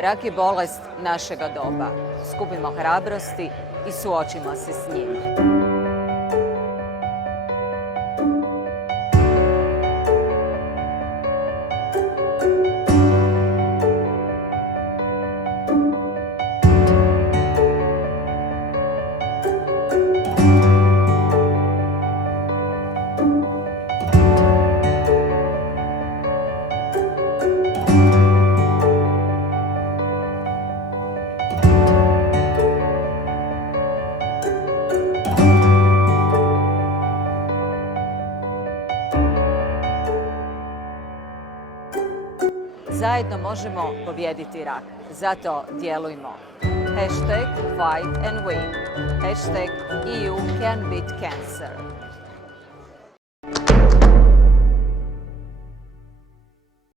Rak je bolest našega doba. Skupimo hrabrosti i suočimo se s njim. Zajedno možemo pobijediti rak. Zato djelujmo. #FightAndWin. #EU Can Beat Cancer.